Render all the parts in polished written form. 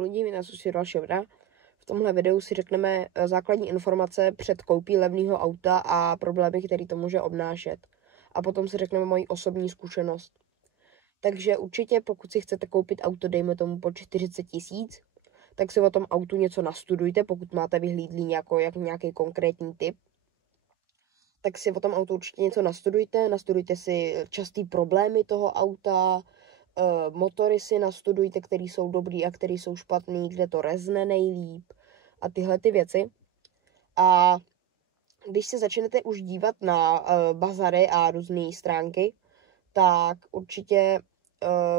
Lidi, nás už je další videa. V tomhle videu si řekneme základní informace před koupí levného auta a problémy, které to může obnášet. A potom si řekneme moji osobní zkušenost. Takže určitě, pokud si chcete koupit auto, dejme tomu po 40 000, tak si o tom autu něco nastudujte, pokud máte vyhlídlý nějaký konkrétní typ. Tak si o tom autu určitě něco nastudujte si častý problémy toho auta, motory si nastudujte, který jsou dobrý a který jsou špatný, kde to rezne nejlíp a tyhle ty věci. A když se začnete už dívat na bazary a různé stránky, tak určitě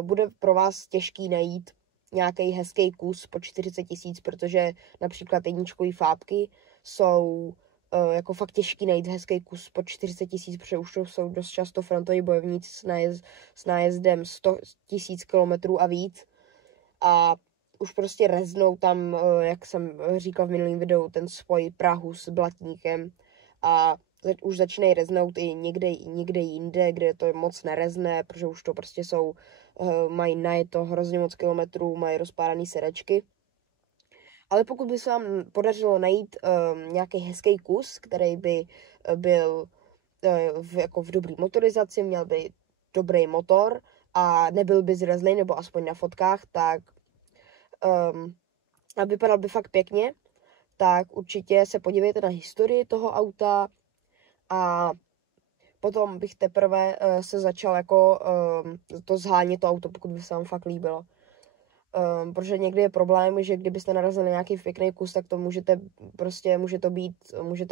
bude pro vás těžký najít nějaký hezký kus po 40 000, protože například jedničkový fábky jsou jako fakt těžký najít hezký kus po 40 000, protože už to jsou dost často frontoví bojovníci s nájezdem 100 000 kilometrů a víc. A už prostě reznou tam, jak jsem říkal v minulém videu, ten spoj prahu s blatníkem a už začínají reznout i někde jinde, kde to moc nerezne, protože už to prostě mají najeto hrozně moc kilometrů, mají rozpáraný sedačky. Ale pokud by se vám podařilo najít nějaký hezký kus, který by byl jako v dobrý motorizaci, měl by dobrý motor a nebyl by zrezlý, nebo aspoň na fotkách, tak a vypadal by fakt pěkně, tak určitě se podívejte na historii toho auta a potom bych teprve se začal jako to zhánět to auto, pokud by se vám fakt líbilo. Protože někdy je problém, že kdybyste narazili nějaký pěkný kus, tak to můžete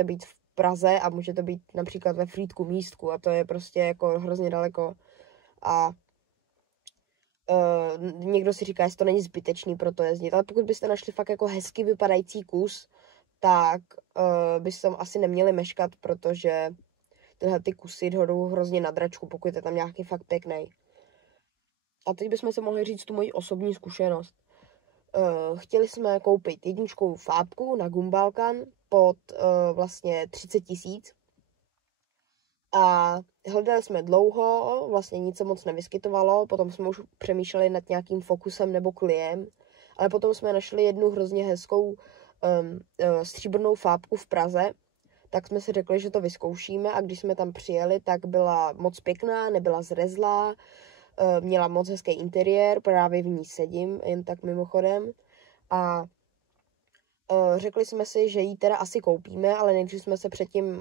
být v Praze a může to být například ve Frýdku Místku a to je prostě jako hrozně daleko a někdo si říká, že to není zbytečný pro to jezdit, ale pokud byste našli fakt jako hezky vypadající kus, tak byste tam asi neměli meškat, protože tyhle ty kusy jdou hrozně na dračku, pokud je tam nějaký fakt pěkný. A teď bychom se mohli říct tu moji osobní zkušenost. Chtěli jsme koupit jedničkovou fábku na Gumbalkan pod vlastně 30 000 a hledali jsme dlouho, vlastně nic se moc nevyskytovalo, potom jsme už přemýšleli nad nějakým Focusem nebo Cliem, ale potom jsme našli jednu hrozně hezkou stříbrnou fábku v Praze, tak jsme si řekli, že to vyzkoušíme a když jsme tam přijeli, tak byla moc pěkná, nebyla zrezlá, měla moc hezký interiér, právě v ní sedím, jen tak mimochodem. A řekli jsme si, že ji teda asi koupíme, ale nejdřív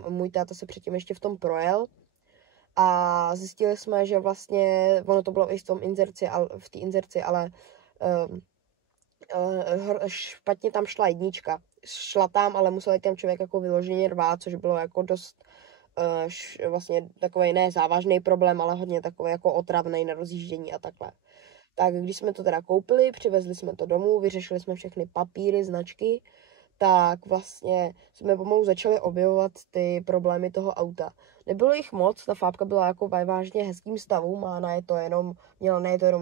můj táta se předtím ještě v tom projel. A zjistili jsme, že vlastně, ono to bylo i v té inzerci, ale špatně tam šla jednička. Šla tam, ale musel tam člověk jako vyloženě rvát, což bylo jako dost vlastně takový ne závažný problém, ale hodně takový jako otravný na rozjíždění a takhle. Tak když jsme to teda koupili, přivezli jsme to domů, vyřešili jsme všechny papíry, značky, tak vlastně jsme pomalu začali objevovat ty problémy toho auta. Nebylo jich moc, ta fábka byla jako ve vážně hezkým stavu, měla na je to jenom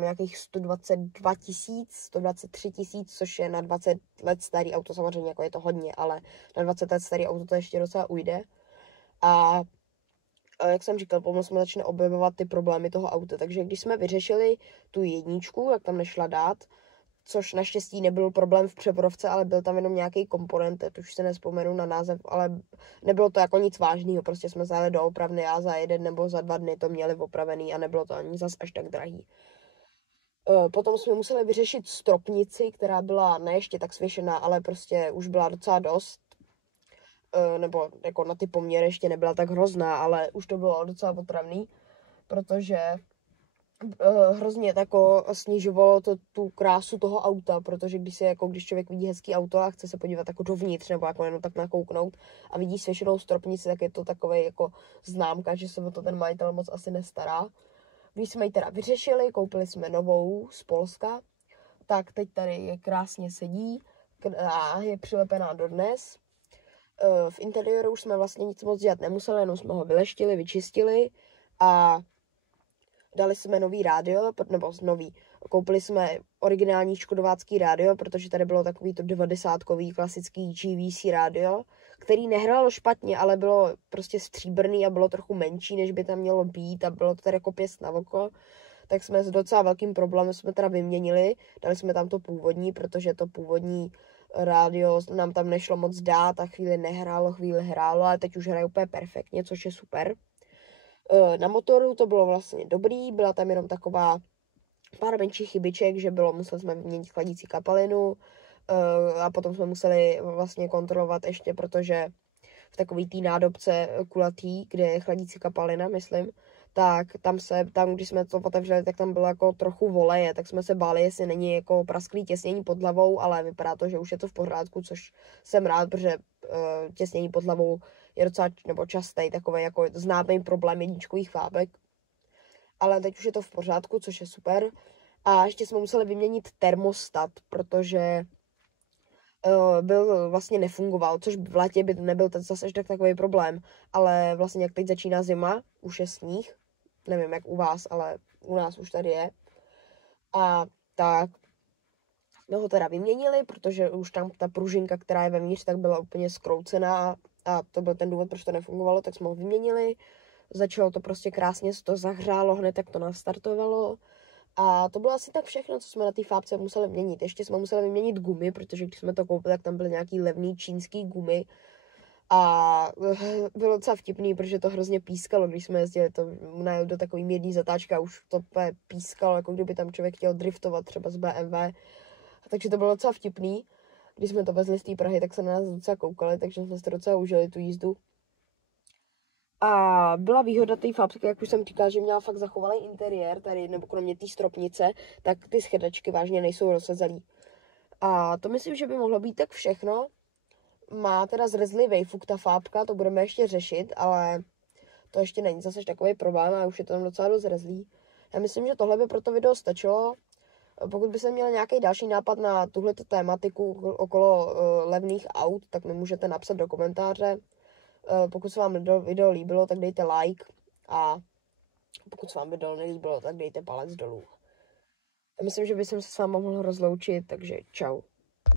nějakých 122 000, 123 000, což je na 20 let starý auto, samozřejmě jako je to hodně, ale na 20 let starý auto to ještě docela ujde. A jak jsem říkal, pomalu jsme začali objevovat ty problémy toho auta, takže když jsme vyřešili tu jedničku, jak tam nešla dát, což naštěstí nebyl problém v převodovce, ale byl tam jenom nějaký komponent, už se nespomenu na název, ale nebylo to jako nic vážného, prostě jsme zajeli do opravny a za 1 nebo za 2 dny to měli opravený a nebylo to ani zas až tak drahý. Potom jsme museli vyřešit stropnici, která byla ne ještě tak svěšená, ale prostě už byla docela dost, nebo jako na ty poměry ještě nebyla tak hrozná, ale už to bylo docela otravný, protože hrozně tako snižovalo to tu krásu toho auta, protože když člověk vidí hezký auto a chce se podívat jako dovnitř nebo jako jenom tak nakouknout a vidí svěšenou stropnici, tak je to takovej jako známka, že se o to ten majitel moc asi nestará. Když jsme ji teda vyřešili, koupili jsme novou z Polska, tak teď tady je krásně sedí a je přilepená dodnes. V interiéru už jsme vlastně nic moc dělat nemuseli, jenom jsme ho vyleštili, vyčistili a dali jsme nový rádio, koupili jsme originální škodovácký rádio, protože tady bylo takový to 90kový klasický GVC rádio, který nehrálo špatně, ale bylo prostě stříbrný a bylo trochu menší, než by tam mělo být a bylo to tady jako pěst na oko. tak jsme s docela velkým problémem jsme teda vyměnili, dali jsme tam to původní, protože to původní rádio nám tam nešlo moc dát a chvíli nehrálo, chvíli hrálo, ale teď už hraje úplně perfektně, což je super. Na motoru to bylo vlastně dobrý, byla tam jenom taková pár menších chybiček, že museli jsme vyměnit chladící kapalinu a potom jsme museli vlastně kontrolovat ještě, protože v takový té nádobce kulatý, kde je chladící kapalina, myslím, tak tam, když jsme to otevřeli, tak tam bylo jako trochu voleje, tak jsme se báli, jestli není jako prasklý těsnění pod hlavou, ale vypadá to, že už je to v pořádku, což jsem rád, protože těsnění pod hlavou je docela nebo častý takový jako známý problém jedničkových fábek. Ale teď už je to v pořádku, což je super. A ještě jsme museli vyměnit termostat, protože vlastně nefungoval, což v létě by nebyl zase až takový problém, ale vlastně jak teď začíná zima, už je sníh, nevím jak u vás, ale u nás už tady je. A tak jsme ho teda vyměnili, protože už tam ta pružinka, která je vevnitř, tak byla úplně zkroucená a to byl ten důvod, proč to nefungovalo, tak jsme ho vyměnili. Začalo to prostě krásně, to zahřálo hned, tak to nastartovalo. A to bylo asi tak všechno, co jsme na té fábce museli měnit. Ještě jsme museli vyměnit gumy, protože když jsme to koupili, tak tam byly nějaký levný čínský gumy. A bylo docela vtipný, protože to hrozně pískalo, když jsme jezdili, to najel do takový mírný zatáčka a už to pískalo, jako kdyby tam člověk chtěl driftovat třeba z BMW. Takže to bylo docela vtipný. Když jsme to vezli z té Prahy, tak se na nás docela koukali, takže jsme si to docela užili, tu jízdu. A byla výhoda té fábky, jak už jsem říkala, že měla fakt zachovalý interiér, tady, nebo kromě té stropnice, tak ty schedačky vážně nejsou rozsazalý. A to myslím, že by mohlo být tak všechno. Má teda zrezlivý fuk ta fábka, to budeme ještě řešit, ale to ještě není zase takový problém a už je to tam docela dost zrezlý. Já myslím, že tohle by pro to video stačilo. Pokud byste měli nějaký další nápad na tuhleto tématiku okolo levných aut, tak mi můžete napsat do komentáře. Pokud se vám video líbilo, tak dejte like a pokud se vám video nelíbilo, tak dejte palec dolů. Já myslím, že bych se s váma mohl rozloučit, takže čau.